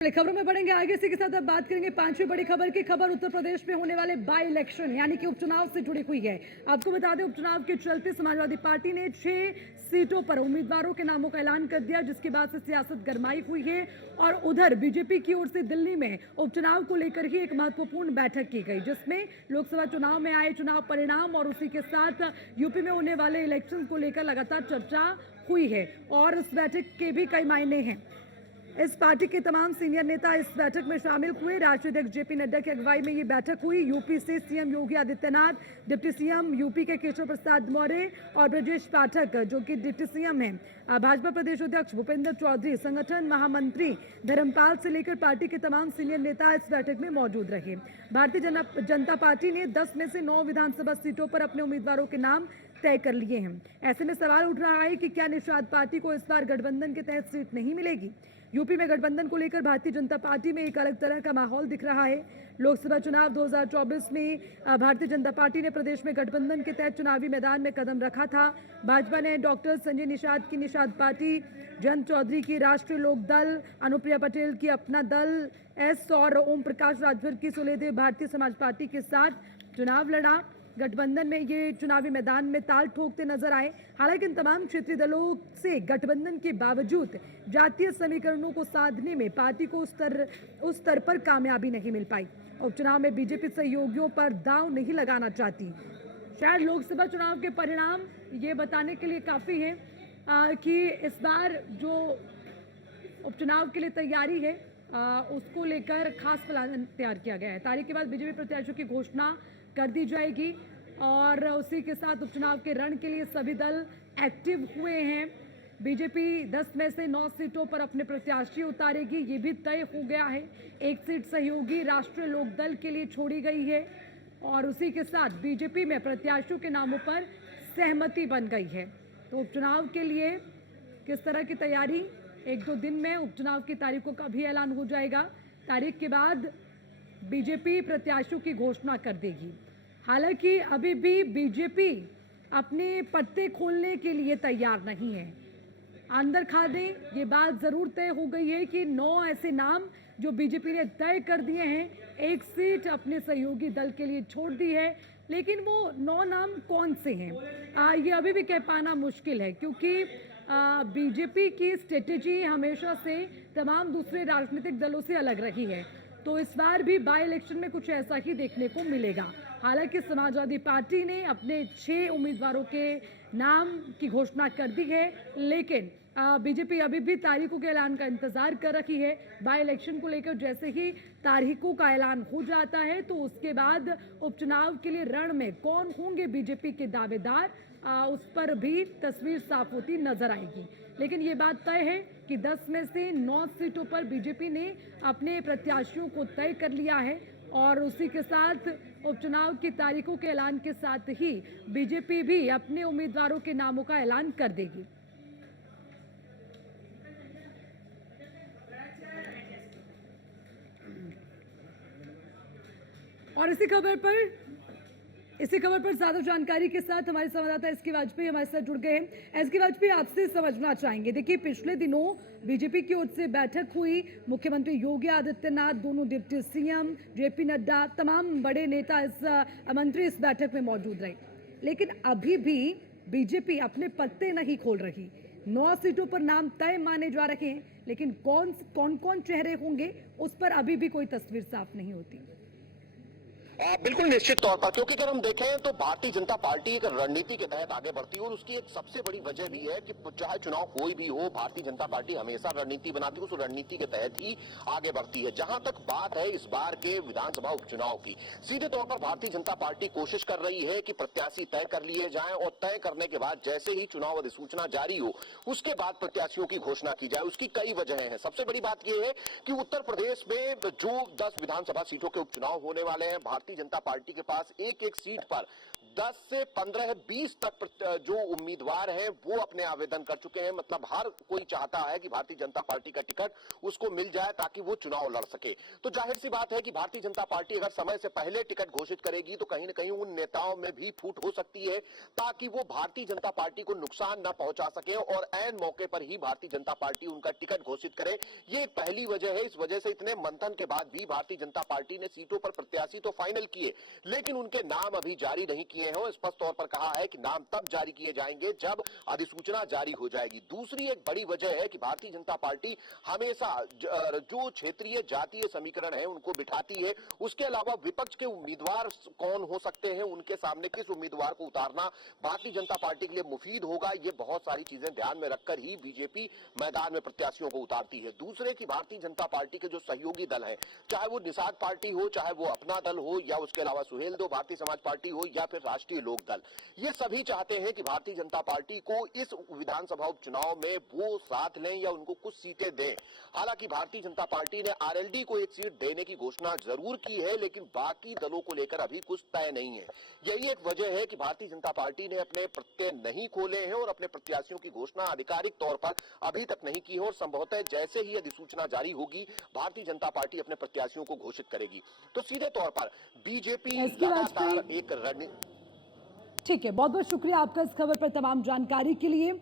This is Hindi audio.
खबरों में बढ़ेंगे आगे। इसी के साथ अब बात करेंगे पांचवी बड़ी खबर की। खबर उत्तर प्रदेश में होने वाले बाई इलेक्शन यानी कि उपचुनाव से जुड़ी हुई है। आपको बता दें, उपचुनाव के चलते समाजवादी पार्टी ने 6 सीटों पर उम्मीदवारों के नामों का ऐलान कर दिया, जिसके बाद से सियासत गरमाई हुई है। और उधर बीजेपी की ओर से दिल्ली में उपचुनाव को लेकर ही एक महत्वपूर्ण बैठक की गई, जिसमें लोकसभा चुनाव में आए चुनाव परिणाम और उसी के साथ यूपी में होने वाले इलेक्शन को लेकर लगातार चर्चा हुई है। और इस बैठक के भी कई मायने हैं। इस पार्टी के तमाम सीनियर नेता इस बैठक में शामिल हुए। राष्ट्रीय अध्यक्ष जेपी नड्डा की अगुवाई में ये बैठक हुई। यूपी से CM Yogi Adityanath, deputy CM UP के केशव प्रसाद मौर्य और ब्रजेश पाठक जो कि डिप्टी सीएम हैं, भाजपा प्रदेश अध्यक्ष भूपेंद्र चौधरी, संगठन महामंत्री धर्मपाल से लेकर पार्टी के तमाम सीनियर नेता इस बैठक में मौजूद रहे। भारतीय जनता पार्टी ने 10 में से 9 विधानसभा सीटों पर अपने उम्मीदवारों के नाम तय कर लिए हैं। ऐसे में सवाल उठ रहा है कि क्या निषाद पार्टी को इस बार गठबंधन के तहत सीट नहीं मिलेगी। यूपी में गठबंधन को लेकर भारतीय जनता पार्टी में एक अलग तरह का माहौल दिख रहा है। लोकसभा चुनाव 2024 में भारतीय जनता पार्टी ने प्रदेश में गठबंधन के तहत चुनावी मैदान में कदम रखा था। भाजपा ने डॉक्टर संजय निषाद की निषाद पार्टी, जयंत चौधरी की राष्ट्रीय लोक दल, अनुप्रिया पटेल की अपना दल एस और ओम प्रकाश राजभर की सुलेदेव भारतीय समाज पार्टी के साथ चुनाव लड़ा। गठबंधन में ये चुनावी मैदान में ताल ठोकते नजर आए। हालांकि इन तमाम क्षेत्रीय दलों से गठबंधन के बावजूद जातीय समीकरणों को साधने में पार्टी को उस स्तर पर कामयाबी नहीं मिल पाई। उपचुनाव में बीजेपी सहयोगियों पर दांव नहीं लगाना चाहती। शायद लोकसभा चुनाव के परिणाम ये बताने के लिए काफी है कि इस बार जो उपचुनाव के लिए तैयारी है उसको लेकर खास प्लान तैयार किया गया है। तारीख के बाद बीजेपी प्रत्याशियों की घोषणा कर दी जाएगी और उसी के साथ उपचुनाव के रण के लिए सभी दल एक्टिव हुए हैं। बीजेपी 10 में से 9 सीटों पर अपने प्रत्याशी उतारेगी, ये भी तय हो गया है। एक सीट सहयोगी राष्ट्रीय लोक दल के लिए छोड़ी गई है और उसी के साथ बीजेपी में प्रत्याशियों के नामों पर सहमति बन गई है। तो उपचुनाव के लिए किस तरह की तैयारी, 1-2 दिन में उपचुनाव की तारीखों का भी ऐलान हो जाएगा। तारीख के बाद बीजेपी प्रत्याशियों की घोषणा कर देगी। हालांकि अभी भी बीजेपी अपने पत्ते खोलने के लिए तैयार नहीं है। अंदर खा दें, ये बात जरूर तय हो गई है कि 9 ऐसे नाम जो बीजेपी ने तय कर दिए हैं, एक सीट अपने सहयोगी दल के लिए छोड़ दी है। लेकिन वो 9 नाम कौन से हैं ये अभी भी कह पाना मुश्किल है, क्योंकि बीजेपी की स्ट्रेटेजी हमेशा से तमाम दूसरे राजनीतिक दलों से अलग रही है। तो इस बार भी बाई इलेक्शन में कुछ ऐसा ही देखने को मिलेगा। हालांकि समाजवादी पार्टी ने अपने 6 उम्मीदवारों के नाम की घोषणा कर दी है, लेकिन बीजेपी अभी भी तारीखों के ऐलान का इंतजार कर रही है। बाई इलेक्शन को लेकर जैसे ही तारीखों का ऐलान हो जाता है तो उसके बाद उपचुनाव के लिए रण में कौन होंगे बीजेपी के दावेदार, उस पर भी तस्वीर साफ होती नजर आएगी। लेकिन ये बात तय है कि 10 में से 9 सीटों पर बीजेपी ने अपने प्रत्याशियों को तय कर लिया है और उसी के साथ उपचुनाव की तारीखों के ऐलान के साथ ही बीजेपी भी अपने उम्मीदवारों के नामों का ऐलान कर देगी। और इसी खबर पर ज्यादा जानकारी के साथ हमारे संवाददाता एसके वाजपेयी हमारे साथ जुड़ गए हैं। एसके वाजपेयी, आपसे समझना चाहेंगे, देखिए पिछले दिनों बीजेपी की ओर से बैठक हुई, मुख्यमंत्री योगी आदित्यनाथ, दोनों डिप्टी सीएम, जेपी नड्डा, तमाम बड़े नेता मंत्री इस बैठक में मौजूद रहे। लेकिन अभी भी बीजेपी अपने पत्ते नहीं खोल रही। 9 सीटों पर नाम तय माने जा रहे हैं, लेकिन कौन कौन चेहरे होंगे उस पर अभी भी कोई तस्वीर साफ नहीं होती। बिल्कुल निश्चित तौर पर, क्योंकि अगर हम देखें तो भारतीय जनता पार्टी एक रणनीति के तहत आगे बढ़ती है और उसकी एक सबसे बड़ी वजह भी है कि चाहे चुनाव कोई भी हो, भारतीय जनता पार्टी हमेशा रणनीति बनाती है, उस रणनीति के तहत ही आगे बढ़ती है। जहां तक बात है इस बार के विधानसभा उपचुनाव की, सीधे तौर पर भारतीय जनता पार्टी कोशिश कर रही है कि प्रत्याशी तय कर लिए जाएं और तय करने के बाद जैसे ही चुनाव अधिसूचना जारी हो उसके बाद प्रत्याशियों की घोषणा की जाए। उसकी कई वजहें हैं। सबसे बड़ी बात यह है कि उत्तर प्रदेश में जो 10 विधानसभा सीटों के उपचुनाव होने वाले हैं, भारतीय जनता पार्टी के पास एक एक सीट पर 10 से 15 20 तक जो उम्मीदवार हैं वो अपने आवेदन कर चुके हैं। मतलब हर कोई चाहता है कि भारतीय जनता पार्टी का टिकट उसको मिल जाए ताकि वो चुनाव लड़ सके। तो जाहिर सी बात है कि भारतीय जनता पार्टी अगर समय से पहले टिकट घोषित करेगी तो कहीं ना कहीं उन नेताओं में भी फूट हो सकती है, ताकि वो भारतीय जनता पार्टी को नुकसान न पहुंचा सके और ऐन मौके पर ही भारतीय जनता पार्टी उनका टिकट घोषित करे। ये एक पहली वजह है। इस वजह से इतने मंथन के बाद भी भारतीय जनता पार्टी ने सीटों पर प्रत्याशी तो फाइनल किए, लेकिन उनके नाम अभी जारी नहीं किए हैं। स्पष्ट तौर पर कहा है कि नाम तब जारी किए जाएंगे जब अधिसूचना जारी हो जाएगी। दूसरी एक बड़ी वजह है कि भारतीय जनता पार्टी हमेशा जो क्षेत्रीय जातीय समीकरण है उनको बिठाती है। उसके अलावा विपक्ष के उम्मीदवार कौन हो सकते हैं, उनके सामने किस उम्मीदवार को उतारना भारतीय जनता पार्टी के लिए मुफीद होगा, ये बहुत सारी चीजें ध्यान में रखकर ही बीजेपी मैदान में प्रत्याशियों को उतारती है। दूसरे की भारतीय जनता पार्टी के जो सहयोगी दल है, चाहे वो निषाद पार्टी हो, चाहे वो अपना दल हो, या उसके अलावा सुहेलदेव भारतीय समाज पार्टी हो, या फिर राष्ट्रीय लोक दल, ये सभी चाहते हैं कि भारतीय जनता पार्टी को इस विधानसभा उपचुनाव में वो साथ लें या उनको कुछ सीटें दें। हालांकि भारतीय जनता पार्टी ने आरएलडी को एक सीट देने की घोषणा जरूर की है, लेकिन बाकी दलों को लेकर अभी कुछ तय नहीं है। यही एक वजह है कि भारतीय जनता पार्टी ने अपने प्रत्यय नहीं खोले हैं और अपने प्रत्याशियों की घोषणा आधिकारिक तौर पर अभी तक नहीं की है। और संभवतः जैसे ही अधिसूचना जारी होगी, भारतीय जनता पार्टी अपने प्रत्याशियों को घोषित करेगी। तो सीधे तौर पर बीजेपी एसपी लगातार वाजपेयी, एक रणनीति। ठीक है, बहुत बहुत शुक्रिया आपका इस खबर पर तमाम जानकारी के लिए।